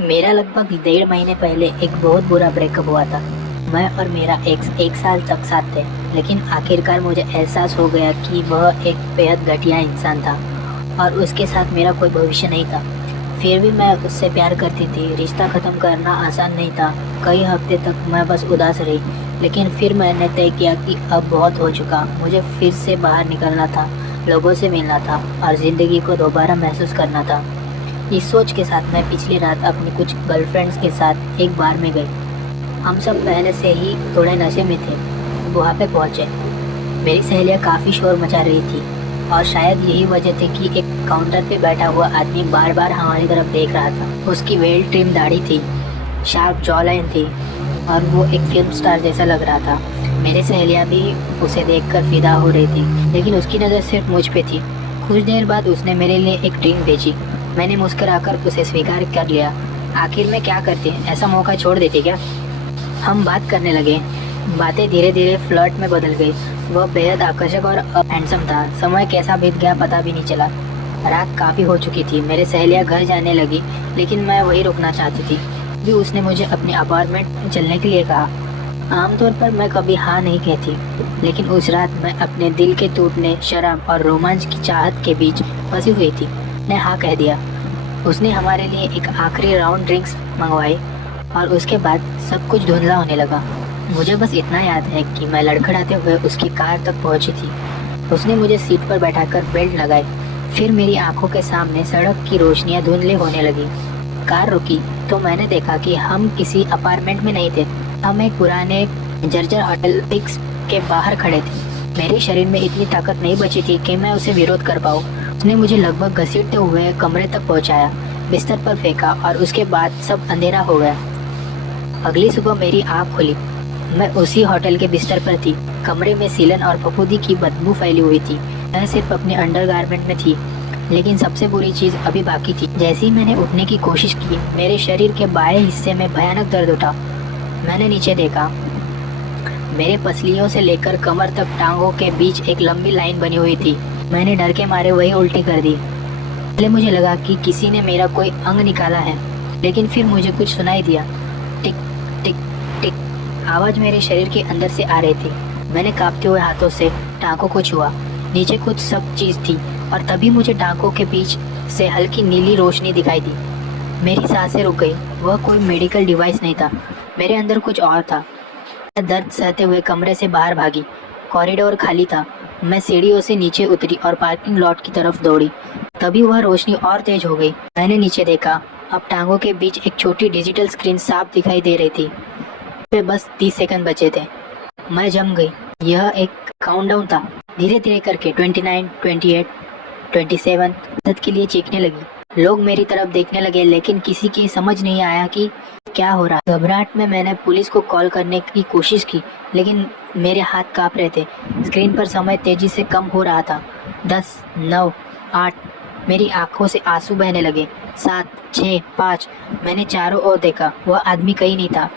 मेरा लगभग 1.5 महीने पहले एक बहुत बुरा ब्रेकअप हुआ था। मैं और मेरा एक्स 1 साल तक साथ थे, लेकिन आखिरकार मुझे एहसास हो गया कि वह एक बेहद घटिया इंसान था और उसके साथ मेरा कोई भविष्य नहीं था। फिर भी मैं उससे प्यार करती थी। रिश्ता ख़त्म करना आसान नहीं था। कई हफ्ते तक मैं बस उदास रही, लेकिन फिर मैंने तय किया कि अब बहुत हो चुका। मुझे फिर से बाहर निकलना था, लोगों से मिलना था और ज़िंदगी को दोबारा महसूस करना था। इस सोच के साथ मैं पिछली रात अपनी कुछ गर्लफ्रेंड्स के साथ एक बार में गई। हम सब पहले से ही थोड़े नशे में थे। वहाँ पे पहुँचे। मेरी सहेलियाँ काफ़ी शोर मचा रही थी और शायद यही वजह थी कि एक काउंटर पे बैठा हुआ आदमी बार बार हमारी तरफ देख रहा था। उसकी वेल ट्रिम दाढ़ी थी, शार्प जॉ लाइन थी और वो एक फिल्म स्टार जैसा लग रहा था। मेरी सहेलियाँ भी उसे देखकर फिदा हो रही थी, लेकिन उसकी नज़र सिर्फ मुझ पे थी। कुछ देर बाद उसने मेरे लिए एक ड्रिंक भेजी। मैंने मुस्कुराकर उसे स्वीकार कर लिया। आखिर में क्या करती, ऐसा मौका छोड़ देती क्या? हम बात करने लगे। बातें धीरे धीरे फ्लर्ट में बदल गई। वह बेहद आकर्षक और हैंडसम था। समय कैसा बीत गया पता भी नहीं चला। रात काफ़ी हो चुकी थी। मेरे सहेलियाँ घर जाने लगी, लेकिन मैं वही रुकना चाहती थी। भी उसने मुझे अपने अपार्टमेंट चलने के लिए कहा। आमतौर पर मैं कभी हाँ नहीं कहती, लेकिन उस रात मैं अपने दिल के टूटने, शराब और रोमांच की चाहत के बीच फंसी हुई थी। ने हाँ कह दिया। उसने हमारे लिए एक आखिरी राउंड ड्रिंक्स मंगवाई और उसके बाद सब कुछ धुंधला होने लगा। मुझे बस इतना याद है कि मैं लड़खड़ाते हुए उसकी कार तक पहुंची थी। उसने मुझे सीट पर बैठाकर बेल्ट लगाई। फिर मेरी आंखों के सामने सड़क की रोशनियां धुंधली होने लगी। कार रुकी तो मैंने देखा कि हम किसी अपार्टमेंट में नहीं थे। हम एक पुराने जर्जर होटल पिक्स के बाहर खड़े थे। मेरे शरीर में इतनी ताकत नहीं बची थी कि मैं उसे विरोध कर पाऊँ। उसने मुझे लगभग घसीटते हुए कमरे तक पहुंचाया, बिस्तर पर फेंका और उसके बाद सब अंधेरा हो गया। अगली सुबह मेरी आँख खुली। मैं उसी होटल के बिस्तर पर थी। कमरे में सीलन और फफूंदी की बदबू फैली हुई थी। मैं सिर्फ अपने अंडरगारमेंट में थी, लेकिन सबसे बुरी चीज़ अभी बाकी थी। जैसे ही मैंने उठने की कोशिश की, मेरे शरीर के बाएं हिस्से में भयानक दर्द उठा। मैंने नीचे देखा। मेरे पसलियों से लेकर कमर तक टांगों के बीच एक लंबी लाइन बनी हुई थी। मैंने डर के मारे वही उल्टी कर दी। पहले मुझे लगा कि किसी ने मेरा कोई अंग निकाला है, लेकिन फिर मुझे कुछ सुनाई दिया। टिक टिक टिक। आवाज़ मेरे शरीर के अंदर से आ रही थी। मैंने कांपते हुए हाथों से टांकों को छुआ। नीचे कुछ सब चीज़ थी और तभी मुझे टांकों के बीच से हल्की नीली रोशनी दिखाई दी। मेरी सांसें रुक गई। वह कोई मेडिकल डिवाइस नहीं था, मेरे अंदर कुछ और था। मैं दर्द सहते हुए कमरे से बाहर भागी। कॉरिडोर खाली था। मैं सीढ़ियों से नीचे उतरी और पार्किंग लॉट की तरफ दौड़ी। तभी वह रोशनी और तेज हो गई। मैंने नीचे देखा। अब टांगों के बीच एक छोटी डिजिटल स्क्रीन साफ दिखाई दे रही थी। पे बस 30 सेकंड बचे थे। मैं जम गई। यह एक काउंटडाउन था। धीरे धीरे करके 29, 28, 27 तक के लिए चीखने लगी। लोग मेरी तरफ देखने लगे, लेकिन किसी की समझ नहीं आया कि क्या हो रहा। घबराहट में मैंने पुलिस को कॉल करने की कोशिश की, लेकिन मेरे हाथ कांप रहे थे। स्क्रीन पर समय तेजी से कम हो रहा था। 10, 9, 8। मेरी आंखों से आंसू बहने लगे। 7, 6, 5। मैंने चारों ओर देखा। वह आदमी कहीं नहीं था,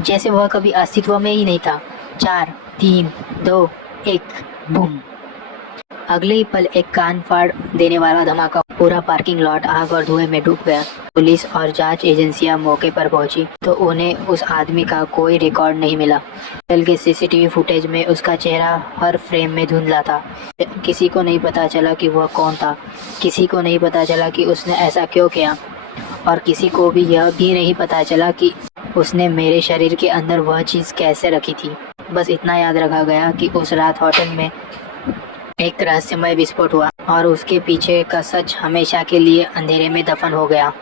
जैसे वह कभी अस्तित्व में ही नहीं था। 4, 3, 2, 1। बूम। अगले ही पल एक कान फाड़ देने वाला धमाका। पूरा पार्किंग लॉट आग और धुएं में डूब गया। पुलिस और जांच एजेंसियां मौके पर पहुंची तो उन्हें उस आदमी का कोई रिकॉर्ड नहीं मिला। होटल के सीसीटीवी फुटेज में उसका चेहरा हर फ्रेम में धुंधला था। किसी को नहीं पता चला कि वह कौन था। किसी को नहीं पता चला कि उसने ऐसा क्यों किया, और किसी को भी यह भी नहीं पता चला कि उसने मेरे शरीर के अंदर वह चीज़ कैसे रखी थी। बस इतना याद रखा गया कि उस रात होटल में एक रहस्यमय विस्फोट हुआ और उसके पीछे का सच हमेशा के लिए अंधेरे में दफन हो गया।